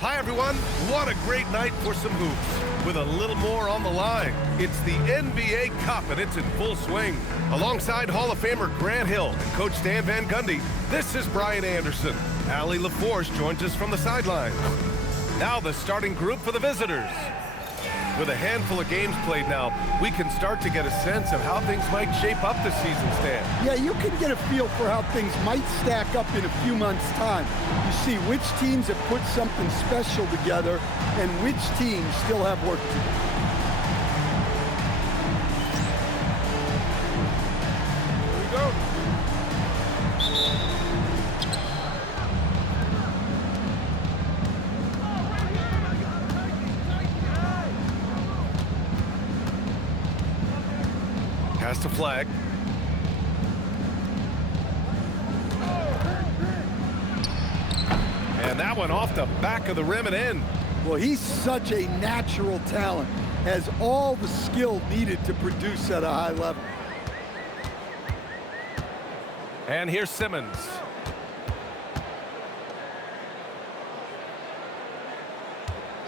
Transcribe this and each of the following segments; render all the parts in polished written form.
Hi, everyone. What a great night for some hoops. With a little more on the line, it's the NBA Cup, and it's in full swing. Alongside Hall of Famer Grant Hill and Coach Stan Van Gundy, this is Brian Anderson. Allie LaForce joins us from the sidelines. Now the starting group for the visitors. With a handful of games played now, we can start to get a sense of how things might shape up this season, Stan. Yeah, you can get a feel for how things might stack up in a few months' time. You see which teams have put something special together and which teams still have work to do. Here we go. Cast a flag. And that one off the back of the rim and in. Well, he's such a natural talent, has all the skill needed to produce at a high level. And here's Simmons.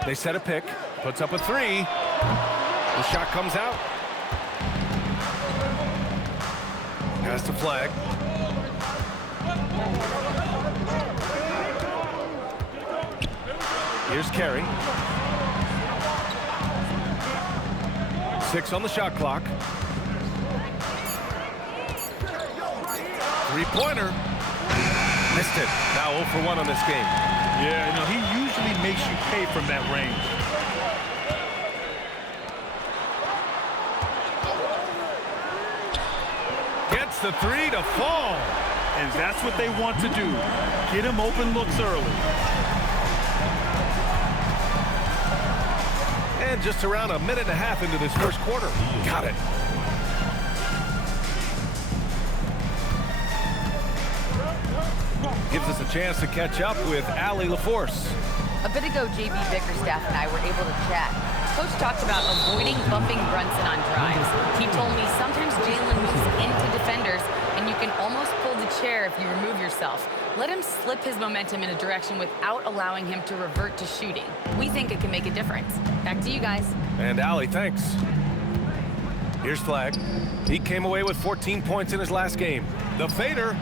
They set a pick, puts up a three. The shot comes out. Has the flag. Here's Carey. 6 on the shot clock. Three-pointer. Missed it. Now 0 for 1 on this game. Yeah, you know, he usually makes you pay from that range. Gets the three to fall. And that's what they want to do. Get him open looks early. And just around a minute and a half into this first quarter. Got it. Gives us a chance to catch up with Allie LaForce. A bit ago, JB Bickerstaff and I were able to chat. Coach talked about avoiding bumping Brunson on drives. He told me sometimes Jalen moves into defenders, and you can almost pull the chair if you remove yourself. Let him slip his momentum in a direction without allowing him to revert to shooting. We think it can make a difference. Back to you guys. And Allie, thanks. Here's Flag. He came away with 14 points in his last game. The fader.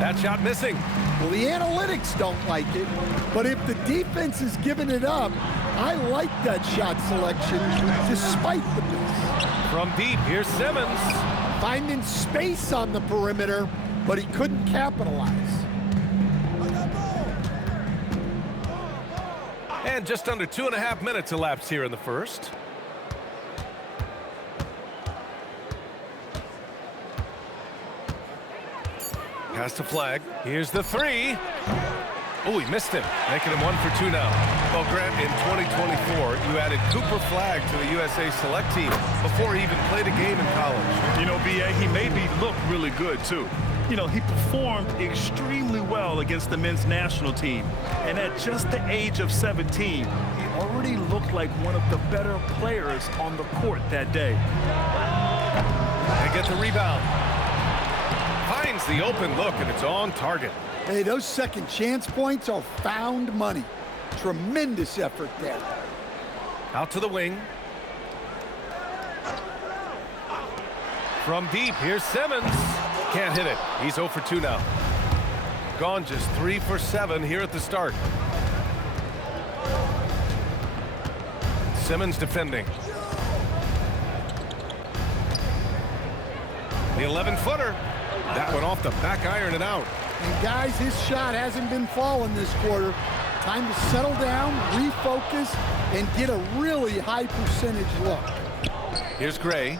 That shot missing. Well, the analytics don't like it, but if the defense is giving it up, I like that shot selection despite the miss. From deep, here's Simmons. Finding space on the perimeter, but he couldn't capitalize. And just under 2.5 minutes elapsed here in the first. Pass to Flag. Here's the three. Oh, he missed it, making him 1 for 2 now. Well, Grant, in 2024, you added Cooper Flag to the USA Select team before he even played a game in college. You know, B.A., he made me look really good, too. You know, he performed extremely well against the men's national team. And at just the age of 17, he already looked like one of the better players on the court that day. They get the rebound. Finds the open look, and it's on target. Hey, those second chance points are found money. Tremendous effort there. Out to the wing. From deep, here's Simmons. Can't hit it. He's 0 for 2 now. Gone just 3 for 7 here at the start. Simmons defending. The 11-footer. That one off the back iron and out. And guys, his shot hasn't been falling this quarter. Time to settle down, refocus, and get a really high percentage look. Here's Gray.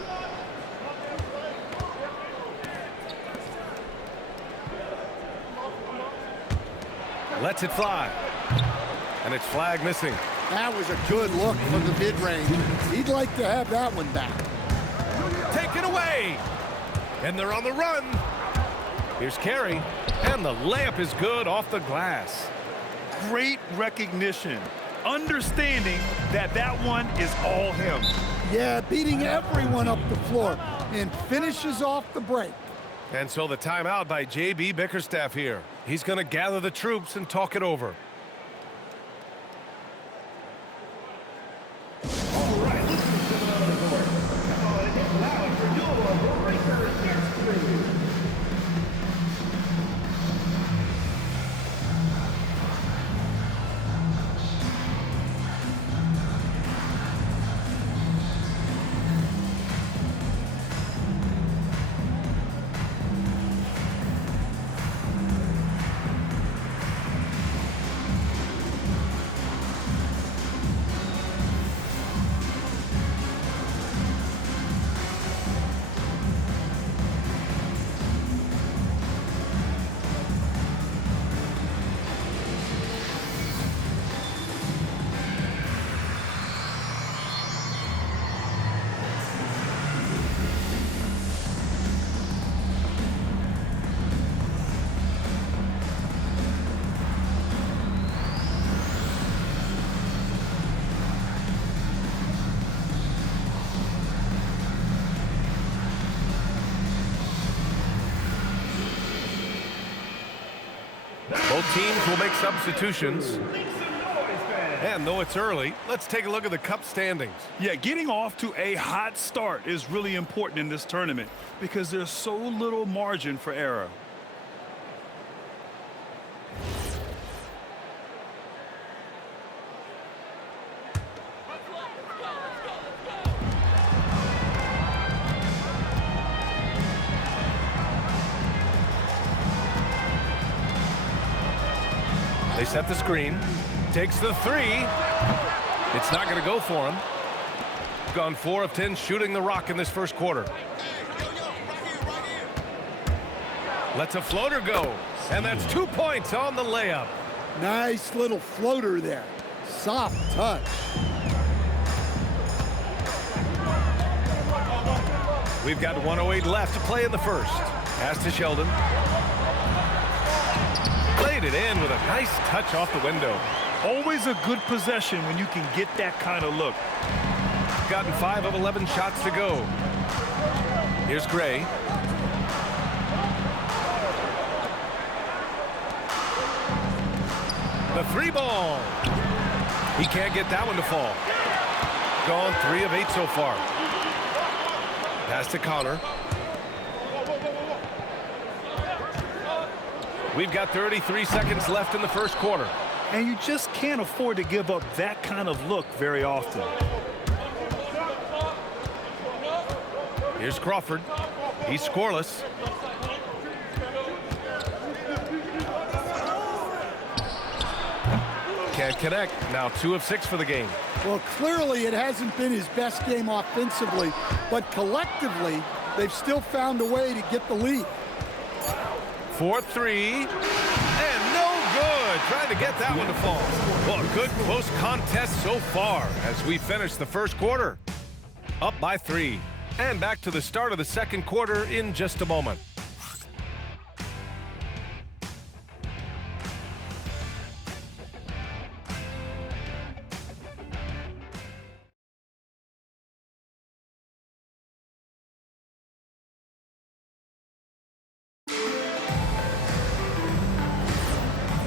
Lets it fly. And it's Flag missing. That was a good look from the mid-range. He'd like to have that one back. Take it away. And they're on the run. Here's Carey. And the layup is good off the glass. Great recognition. Understanding that that one is all him. Yeah, beating everyone up the floor and finishes off the break. And so the timeout by J.B. Bickerstaff here. He's going to gather the troops and talk it over. All right, let's move to the court. Allowing for dual breaker against three. Both teams will make substitutions. And though it's early, let's take a look at the Cup standings. Yeah, getting off to a hot start is really important in this tournament because there's so little margin for error. They set the screen. Takes the three. It's not going to go for him. Gone 4 of 10 shooting the rock in this first quarter. Lets a floater go. And that's 2 points on the layup. Nice little floater there. Soft touch. We've got 1:08 left to play in the first. Pass to Sheldon. Played it in with a nice touch off the window. Always a good possession when you can get that kind of look. Gotten 5 of 11 shots to go. Here's Gray. The 3 ball. He can't get that one to fall. Gone 3 of 8 so far. Pass to Connor. We've got 33 seconds left in the first quarter. And you just can't afford to give up that kind of look very often. Here's Crawford. He's scoreless. Can't connect. Now 2 of 6 for the game. Well, clearly it hasn't been his best game offensively, but collectively, they've still found a way to get the lead. 4-3. And no good. Trying to get that one to fall. Well, a good close contest so far as we finish the first quarter. Up by 3. And back to the start of the second quarter in just a moment.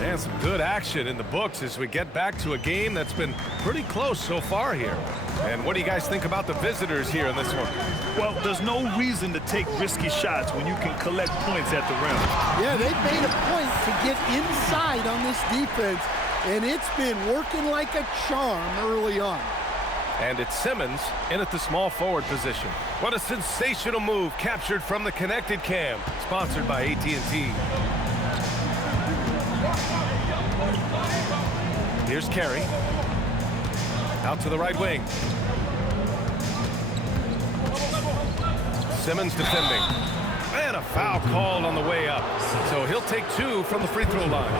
And some good action in the books as we get back to a game that's been pretty close so far here. And what do you guys think about the visitors here in this one? Well, there's no reason to take risky shots when you can collect points at the rim. Yeah, they've made a point to get inside on this defense, and it's been working like a charm early on. And it's Simmons in at the small forward position. What a sensational move captured from the connected cam, sponsored by AT&T. Here's Carey. Out to the right wing. Simmons defending. And a foul called on the way up. So he'll take 2 from the free throw line.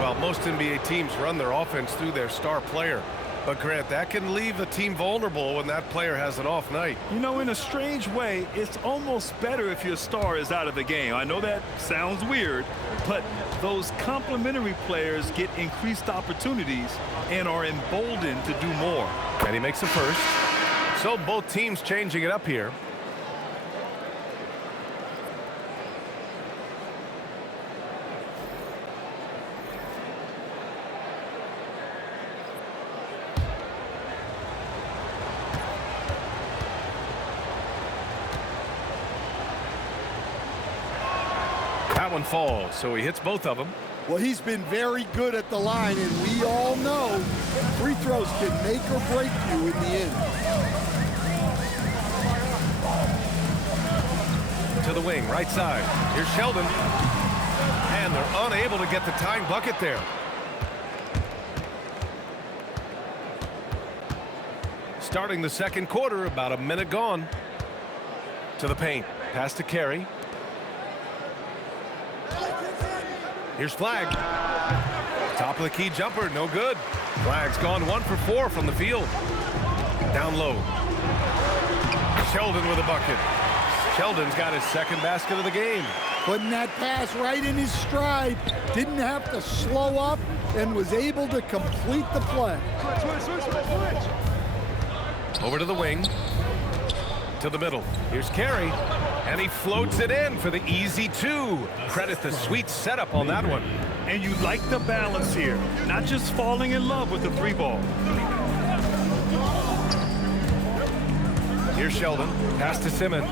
Well, most NBA teams run their offense through their star player. But, Grant, that can leave a team vulnerable when that player has an off night. You know, in a strange way, it's almost better if your star is out of the game. I know that sounds weird, but those complementary players get increased opportunities and are emboldened to do more. And he makes the first. So both teams changing it up here. that one falls, so he hits both of them. Well, he's been very good at the line, and we all know free throws can make or break you in the end. To the wing, right side. Here's Sheldon. And they're unable to get the tying bucket there. Starting the second quarter, about a minute gone. To the paint. Pass to Carey. Here's Flag. Top of the key jumper, no good. Flag's gone 1 for 4 from the field. Down low. Sheldon with a bucket. Sheldon's got his second basket of the game. Putting that pass right in his stride. Didn't have to slow up and was able to complete the play. Over to the wing. To the middle. Here's Carey. And he floats it in for the easy 2. Credit the sweet setup on that one. And you like the balance here. Not just falling in love with the 3 ball. Here's Sheldon. Pass to Simmons.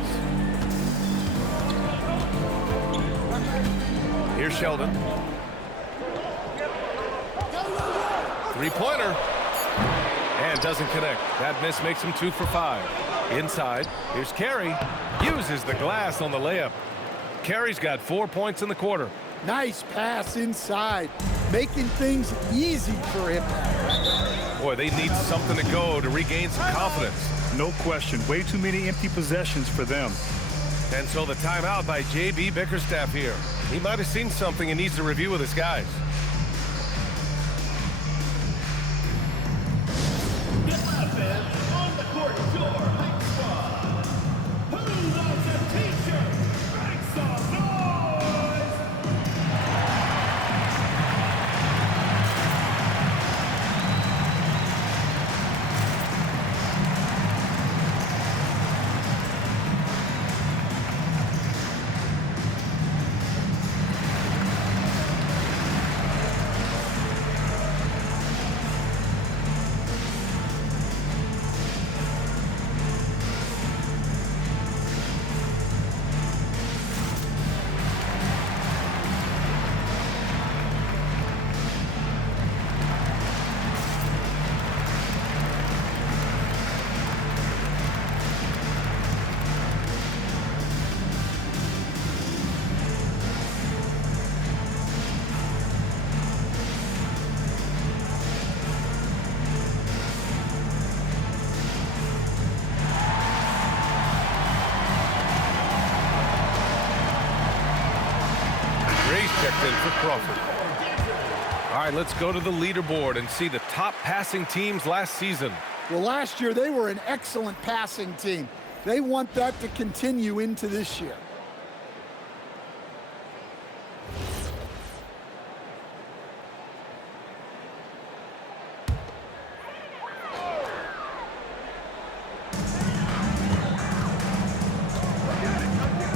Here's Sheldon. 3-pointer. And doesn't connect. That miss makes him 2 for 5. Inside. Here's Carey. Uses the glass on the layup. Carey's got 4 points in the quarter. Nice pass inside. Making things easy for him. Boy, they need something to go to regain some confidence. No question. Way too many empty possessions for them. And so the timeout by J.B. Bickerstaff here. He might have seen something and needs to review with his guys. On the court, your Hike Squad. Who wants a t-shirt? Make some noise! Checked in for Crawford. All right, let's go to the leaderboard and see the top passing teams last season. Well, last year they were an excellent passing team. They want that to continue into this year.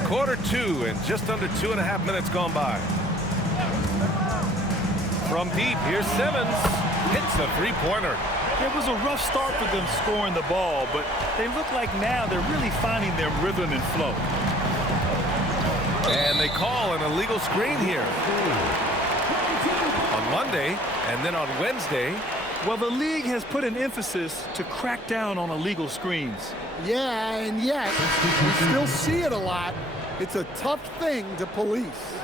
Quarter 2 and just under 2.5 minutes gone by. From deep, here's Simmons. Hits a 3-pointer. It was a rough start for them scoring the ball, but they look like now they're really finding their rhythm and flow. And they call an illegal screen here. On Monday and then on Wednesday. Well, the league has put an emphasis to crack down on illegal screens. Yeah, and yet we still see it a lot. It's a tough thing to police.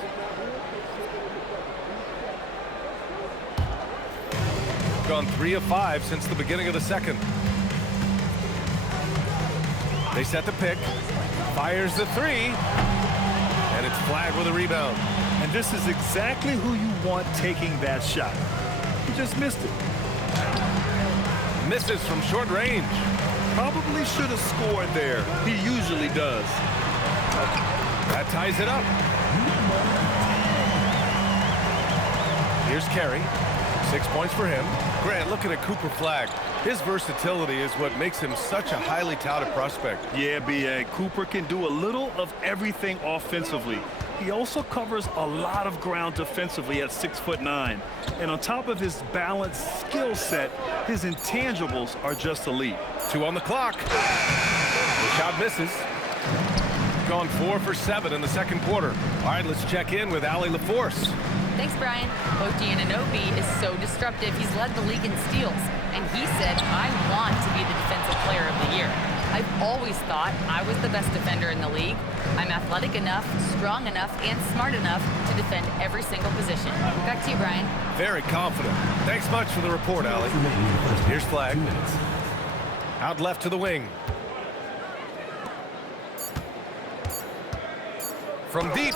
Gone 3 of 5 since the beginning of the second. They set the pick. Fires the 3. And it's Flag with a rebound. And this is exactly who you want taking that shot. He just missed it. Misses from short range. Probably should have scored there. He usually does. That ties it up. Here's Carey. 6 points for him. Grant, looking at Cooper Flag. His versatility is what makes him such a highly touted prospect. Yeah, B.A. Cooper can do a little of everything offensively. He also covers a lot of ground defensively at 6'9". And on top of his balanced skill set, his intangibles are just elite. 2 on the clock. The shot misses. gone 4 for 7 in the second quarter. All right, let's check in with Allie LaForce. Thanks, Brian. Coach Anunoby is so disruptive. He's led the league in steals. And he said, I want to be the Defensive Player of the Year. I've always thought I was the best defender in the league. I'm athletic enough, strong enough, and smart enough to defend every single position. Back to you, Brian. Very confident. Thanks much for the report, Allie. Here's flag. Out left to the wing. From deep.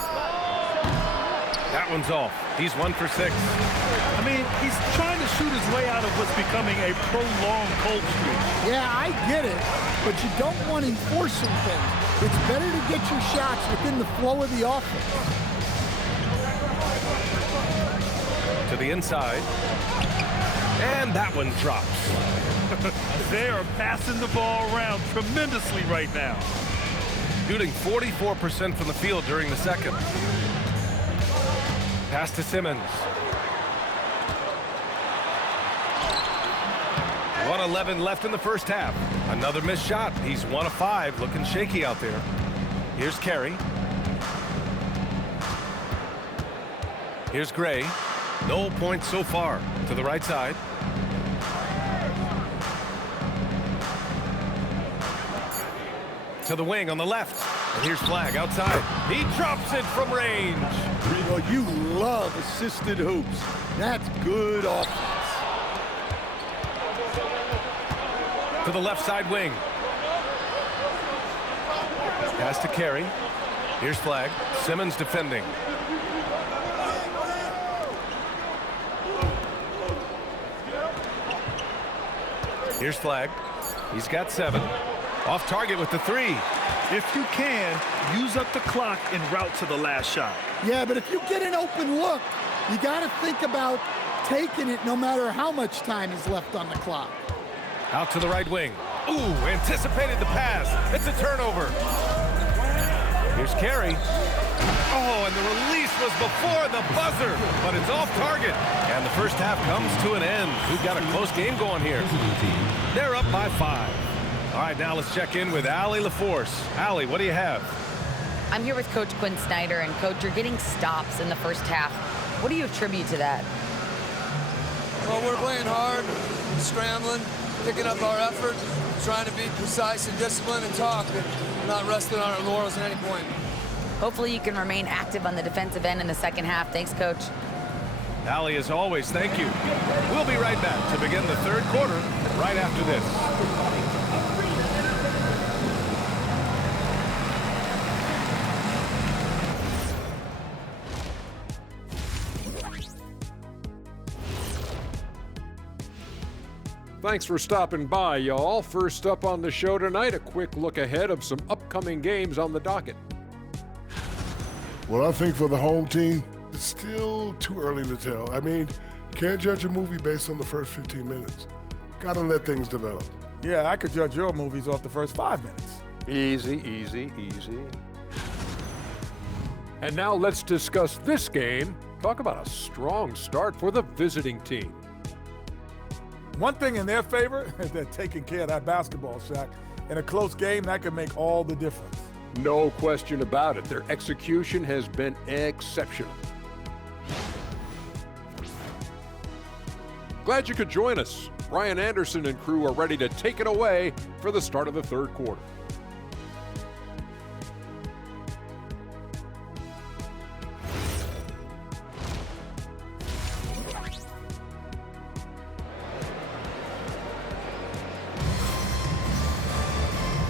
That one's off. He's 1 for 6. I mean, he's trying to shoot his way out of what's becoming a prolonged cold streak. Yeah, I get it, but you don't want enforcing things. It's better to get your shots within the flow of the offense. To the inside. And that one drops. They are passing the ball around tremendously right now. Shooting 44% from the field during the second. Pass to Simmons. 1:11 left in the first half. Another missed shot. He's 1 of 5, looking shaky out there. Here's Carey. Here's Gray. No points so far. To the right side. To the wing on the left. And here's flag outside. He drops it from range. Well, you love assisted hoops. That's good offense. To the left side wing. Pass to Carey. Here's flag. Simmons defending. Here's flag. He's got 7. Off target with the 3. If you can, use up the clock en route to the last shot. Yeah, but if you get an open look, you got to think about taking it no matter how much time is left on the clock. Out to the right wing. Ooh, anticipated the pass. It's a turnover. Here's Carey. Oh, and the release was before the buzzer, but it's off target. And the first half comes to an end. We've got a close game going here. They're up by 5. All right, now let's check in with Allie LaForce. Allie, what do you have? I'm here with Coach Quinn Snyder, and Coach, you're getting stops in the first half. What do you attribute to that? Well, we're playing hard, scrambling, picking up our effort, trying to be precise and disciplined and talk, and not resting on our laurels at any point. Hopefully you can remain active on the defensive end in the second half. Thanks, Coach. Allie, as always, thank you. We'll be right back to begin the third quarter right after this. Thanks for stopping by, y'all. First up on the show tonight, a quick look ahead of some upcoming games on the docket. Well, I think for the home team, it's still too early to tell. I mean, can't judge a movie based on the first 15 minutes. Gotta let things develop. Yeah, I could judge your movies off the first 5 minutes. Easy, easy, easy. And now let's discuss this game. Talk about a strong start for the visiting team. One thing in their favor is they're taking care of that basketball, Shaq. In a close game, that can make all the difference. No question about it. Their execution has been exceptional. Glad you could join us. Brian Anderson and crew are ready to take it away for the start of the third quarter.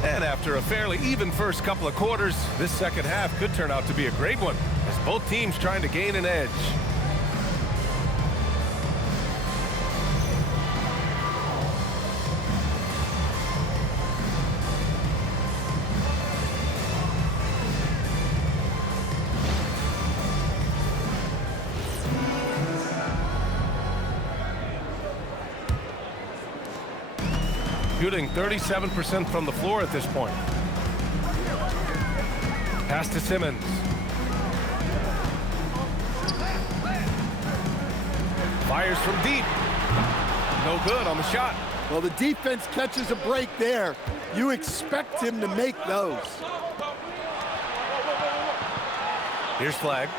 And after a fairly even first couple of quarters, this second half could turn out to be a great one, as both teams trying to gain an edge. Shooting 37% from the floor at this point. Pass to Simmons. Fires from deep. No good on the shot. Well, the defense catches a break there. You expect him to make those. Here's Flag.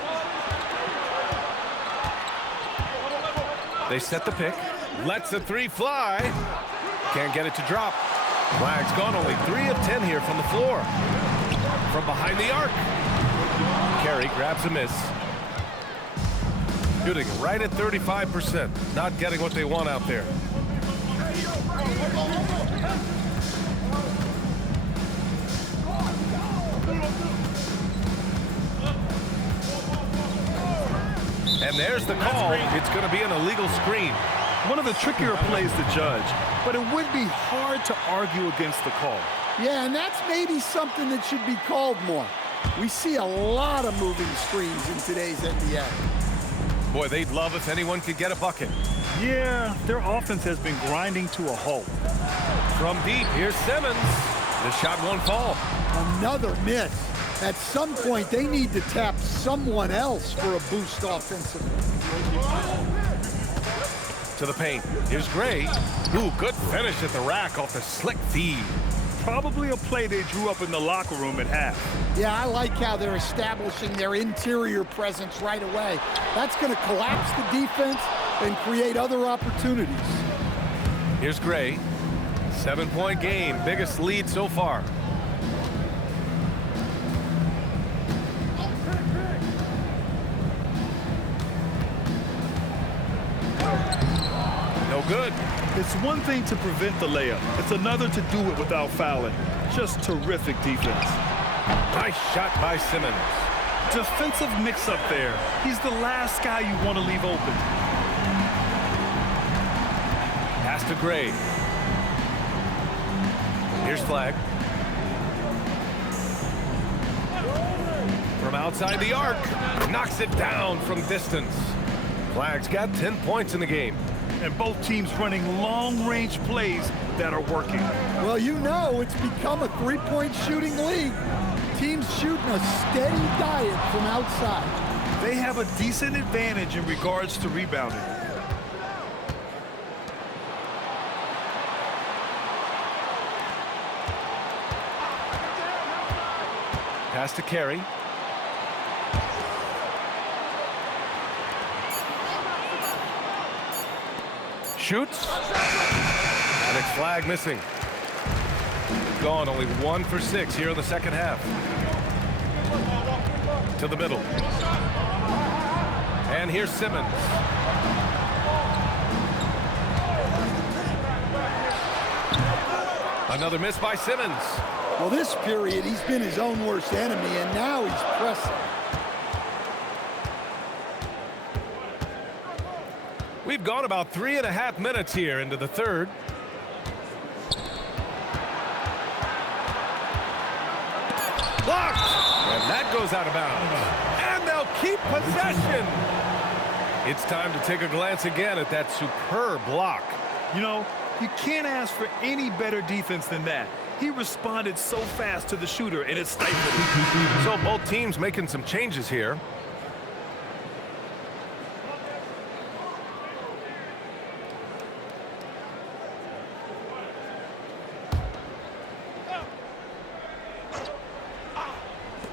They set the pick. Lets the three fly. Can't get it to drop. Flag's gone only 3 of 10 here from the floor. From behind the arc. Carey grabs a miss. Shooting right at 35%. Not getting what they want out there. And there's the call. It's going to be an illegal screen. One of the trickier plays to judge, but it would be hard to argue against the call. Yeah, and that's maybe something that should be called more. We see a lot of moving screens in today's NBA. Boy, they'd love if anyone could get a bucket. Yeah, their offense has been grinding to a halt. From deep, here's Simmons. The shot won't fall. Another miss. At some point, they need to tap someone else for a boost offensively. To the paint. Here's Gray. Ooh, good finish at the rack off the slick feed. Probably a play they drew up in the locker room at half. Yeah, I like how they're establishing their interior presence right away. That's going to collapse the defense and create other opportunities. Here's Gray. 7-point game. Biggest lead so far. No good. It's one thing to prevent the layup. It's another to do it without fouling. Just terrific defense. Nice shot by Simmons. Defensive mix-up there. He's the last guy you want to leave open. Pass to Gray. Here's Flag. From outside the arc. Knocks it down from distance. Flag's got 10 points in the game. And both teams running long-range plays that are working. Well, you know it's become a three-point shooting league. Teams shooting a steady diet from outside. They have a decent advantage in regards to rebounding. Pass to Carey. Shoots. And it's Flag missing. Gone only 1 for 6 here in the second half. To the middle. And here's Simmons. Another miss by Simmons. Well, this period, he's been his own worst enemy, and now he's pressing. We've gone about 3.5 minutes here into the third. Blocked! And that goes out of bounds. And they'll keep possession. It's time to take a glance again at that superb block. You know, you can't ask for any better defense than that. He responded so fast to the shooter, and it's stifling. So both teams making some changes here.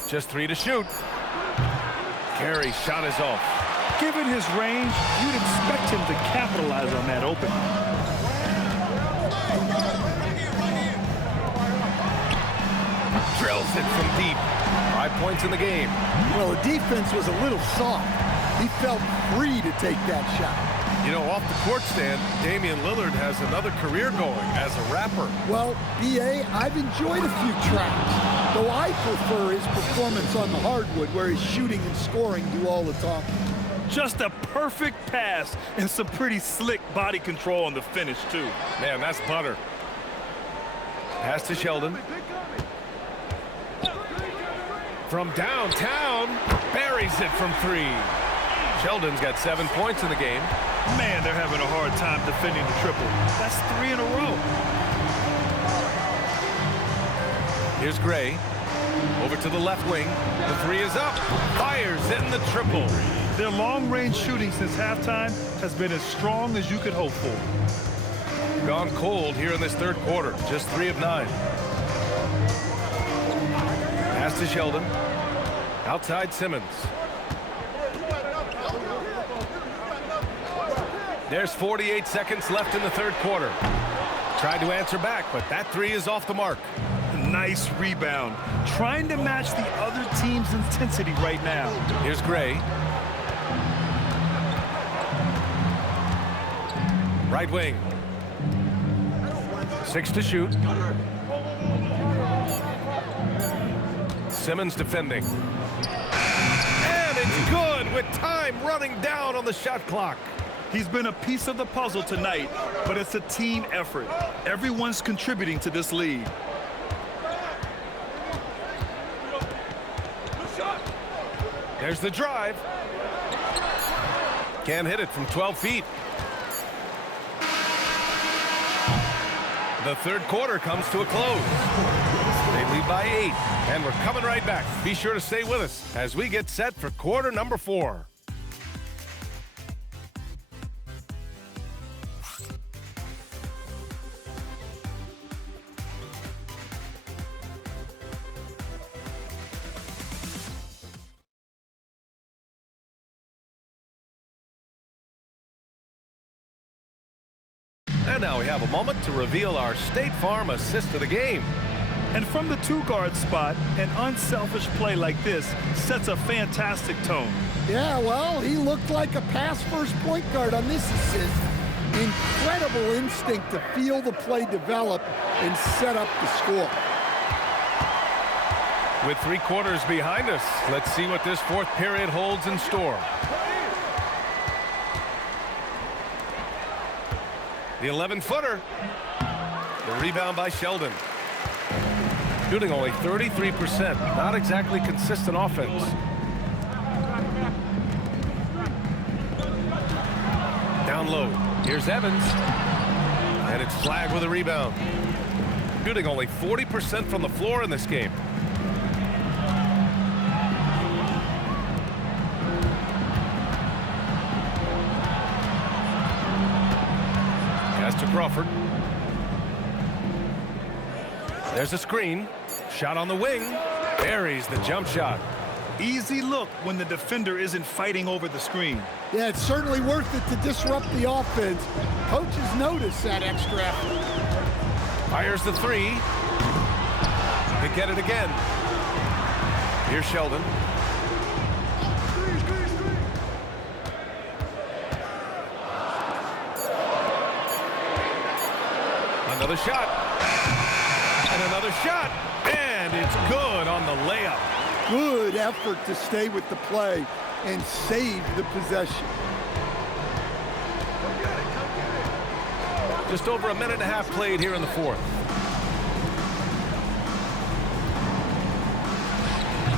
Just 3 to shoot. Carey's shot is off. Given his range, you'd expect him to capitalize on that opening. Drills it from deep. 5 points in the game. Well, the defense was a little soft. He felt free to take that shot. You know, off the court stand, Damian Lillard has another career going as a rapper. Well, B.A., I've enjoyed a few tracks, though I prefer his performance on the hardwood where his shooting and scoring do all the talking. Just a perfect pass and some pretty slick body control on the finish, too. Man, that's butter. Pass to Sheldon. From downtown, buries it from 3. Sheldon's got 7 points in the game. Man, they're having a hard time defending the triple. That's 3 in a row. Here's Gray. Over to the left wing. The 3 is up. Fires in the triple. Their long-range shooting since halftime has been as strong as you could hope for. Gone cold here in this third quarter. Just 3 of 9. Pass to Sheldon. Outside Simmons. There's 48 seconds left in the third quarter. Tried to answer back, but that three is off the mark. Nice rebound. Trying to match the other team's intensity right now. Here's Gray. Right wing. 6 to shoot. Simmons defending. And it's good with time running down on the shot clock. He's been a piece of the puzzle tonight, but it's a team effort. Everyone's contributing to this lead. There's the drive. Can't hit it from 12 feet. The third quarter comes to a close. They lead by 8, and we're coming right back. Be sure to stay with us as we get set for quarter number 4. And now we have a moment to reveal our State Farm assist of the game. And from the two-guard spot, an unselfish play like this sets a fantastic tone. Yeah, well, he looked like a pass-first point guard on this assist. Incredible instinct to feel the play develop and set up the score. With 3 quarters behind us, let's see what this fourth period holds in store. The 11-footer. The rebound by Sheldon. Shooting only 33%. Not exactly consistent offense. Down low. Here's Evans. And it's flagged with a rebound. Shooting only 40% from the floor in this game. To Crawford. There's a screen. Shot on the wing. Buries the jump shot. Easy look when the defender isn't fighting over the screen. Yeah, it's certainly worth it to disrupt the offense. Coaches notice that extra effort. Fires the 3. They get it again. Here's Sheldon. Another shot. And another shot. And it's good on the layup. Good effort to stay with the play and save the possession. Just over a minute and a half played here in the fourth.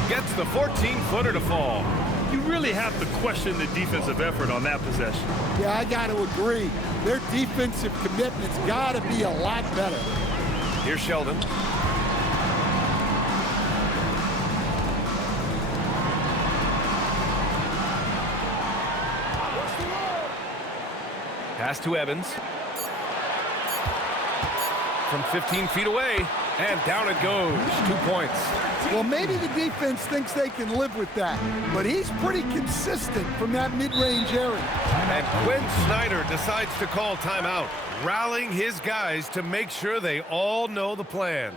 Gets the 14-footer to fall. You really have to question the defensive effort on that possession. Yeah, I got to agree. Their defensive commitment's got to be a lot better. Here's Sheldon. Pass to Evans. From 15 feet away, and down it goes. 2 points. Well, maybe the defense thinks they can live with that, but he's pretty consistent from that mid-range area. And Quinn Snyder decides to call timeout, rallying his guys to make sure they all know the plan.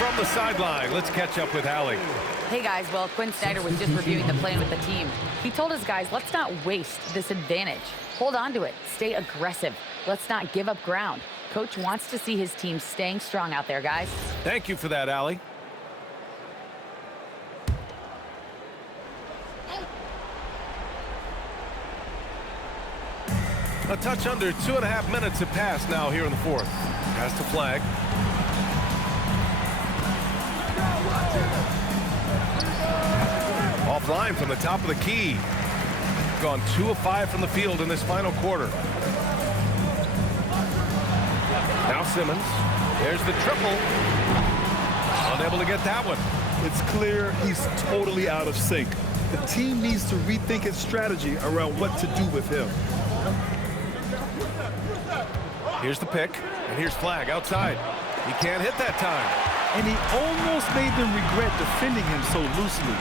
from the sideline. Let's catch up with Allie. Hey guys, well, Quinn Snyder was just reviewing the plan with the team. He told his guys, let's not waste this advantage. Hold on to it. Stay aggressive. Let's not give up ground. Coach wants to see his team staying strong out there, guys. Thank you for that, Allie. A touch under 2.5 minutes have passed now here in the fourth. Pass to Flag. Offline from the top of the key. Gone 2 of 5 from the field in this final quarter. Now Simmons. There's the triple. Unable to get that one. It's clear he's totally out of sync. The team needs to rethink its strategy around what to do with him. Here's the pick, and here's Flag outside. He can't hit that time. And he almost made them regret defending him so loosely.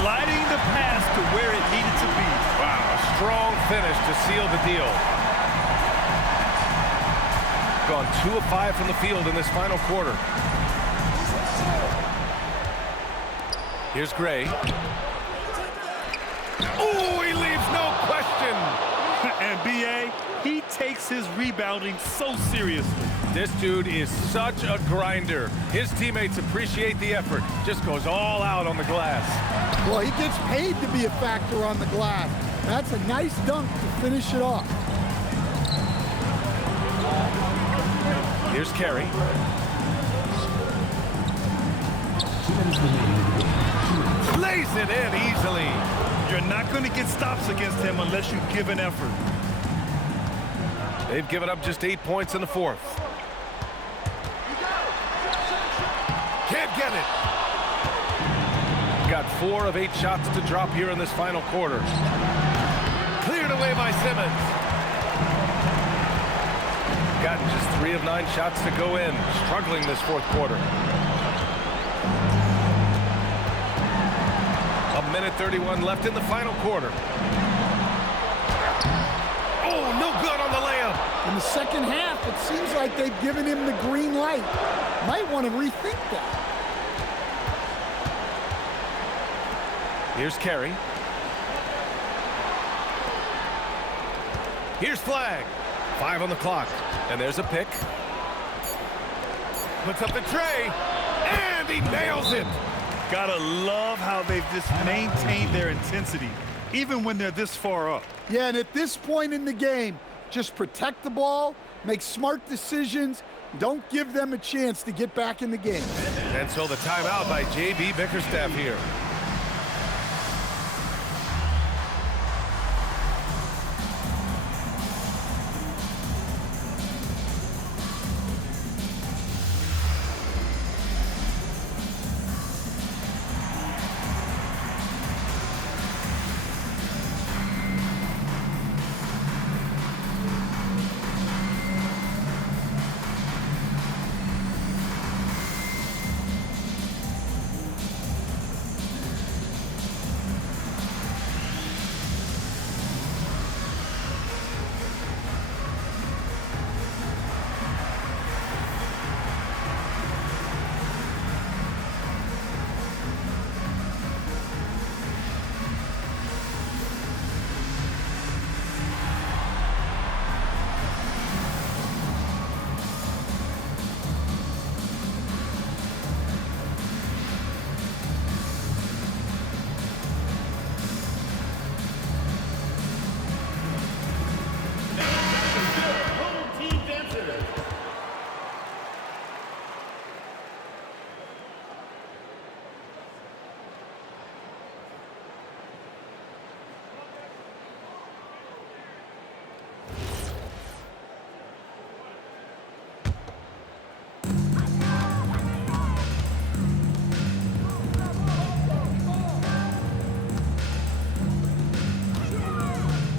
Gliding the pass to where it needed to be. Wow, a strong finish to seal the deal. Gone 2 of 5 from the field in this final quarter. Here's Gray. Oh, he leaves no question. And B.A., he takes his rebounding so seriously. This dude is such a grinder. His teammates appreciate the effort. Just goes all out on the glass. Well, he gets paid to be a factor on the glass. That's a nice dunk to finish it off. Here's Carey. Lays it in easily. You're not going to get stops against him unless you give an effort. They've given up just 8 points in the fourth. Can't get it. Got 4 of 8 shots to drop here in this final quarter. Cleared away by Simmons. Gotten just 3 of 9 shots to go in. Struggling this fourth quarter. A minute 31 left in the final quarter. Oh, no good on the layup. In the second half, it seems like they've given him the green light. Might want to rethink that. Here's Carey. Here's Flag. 5 on the clock. And there's a pick. Puts up the tray. And he nails it. Gotta love how they've just maintained their intensity, even when they're this far up. Yeah, and at this point in the game, just protect the ball, make smart decisions, don't give them a chance to get back in the game. And so the timeout by J.B. Bickerstaff here.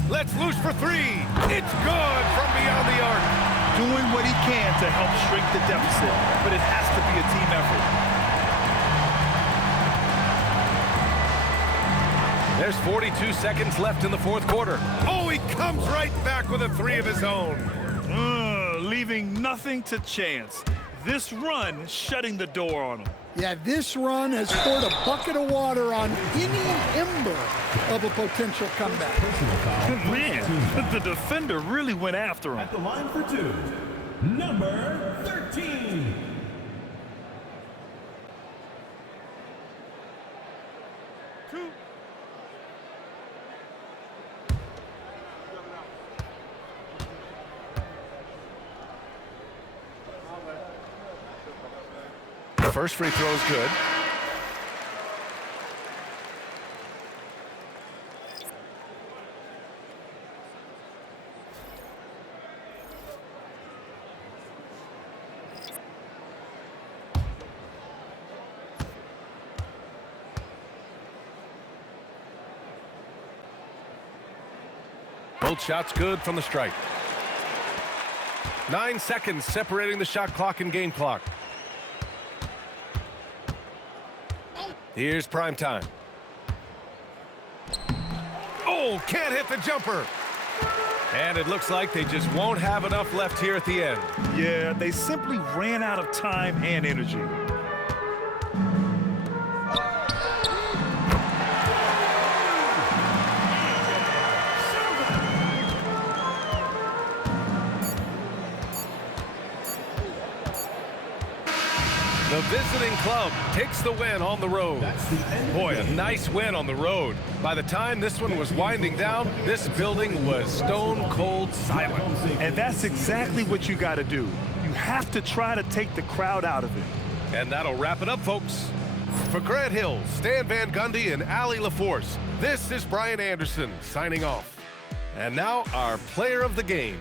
Let's loose for 3. It's good from beyond the arc. Doing what he can to help shrink the deficit, but it has to be a team effort. There's 42 seconds left in the fourth quarter. Oh, he comes right back with a three of his own. Leaving nothing to chance. This run shutting the door on him. Yeah, this run has poured a bucket of water on any ember of a potential comeback. Man, the defender really went after him. At the line for two, number 13. First free throw is good. Both shots good from the stripe. 9 seconds separating the shot clock and game clock. Here's prime time. Oh, can't hit the jumper. And it looks like they just won't have enough left here at the end. Yeah, they simply ran out of time and energy. The visiting club takes the win on the road. Boy, a nice win on the road. By the time this one was winding down, this building was stone cold silent. And that's exactly what you got to do. You have to try to take the crowd out of it. And that'll wrap it up, folks. For Grant Hill, Stan Van Gundy, and Allie LaForce, this is Brian Anderson signing off. And now our player of the game.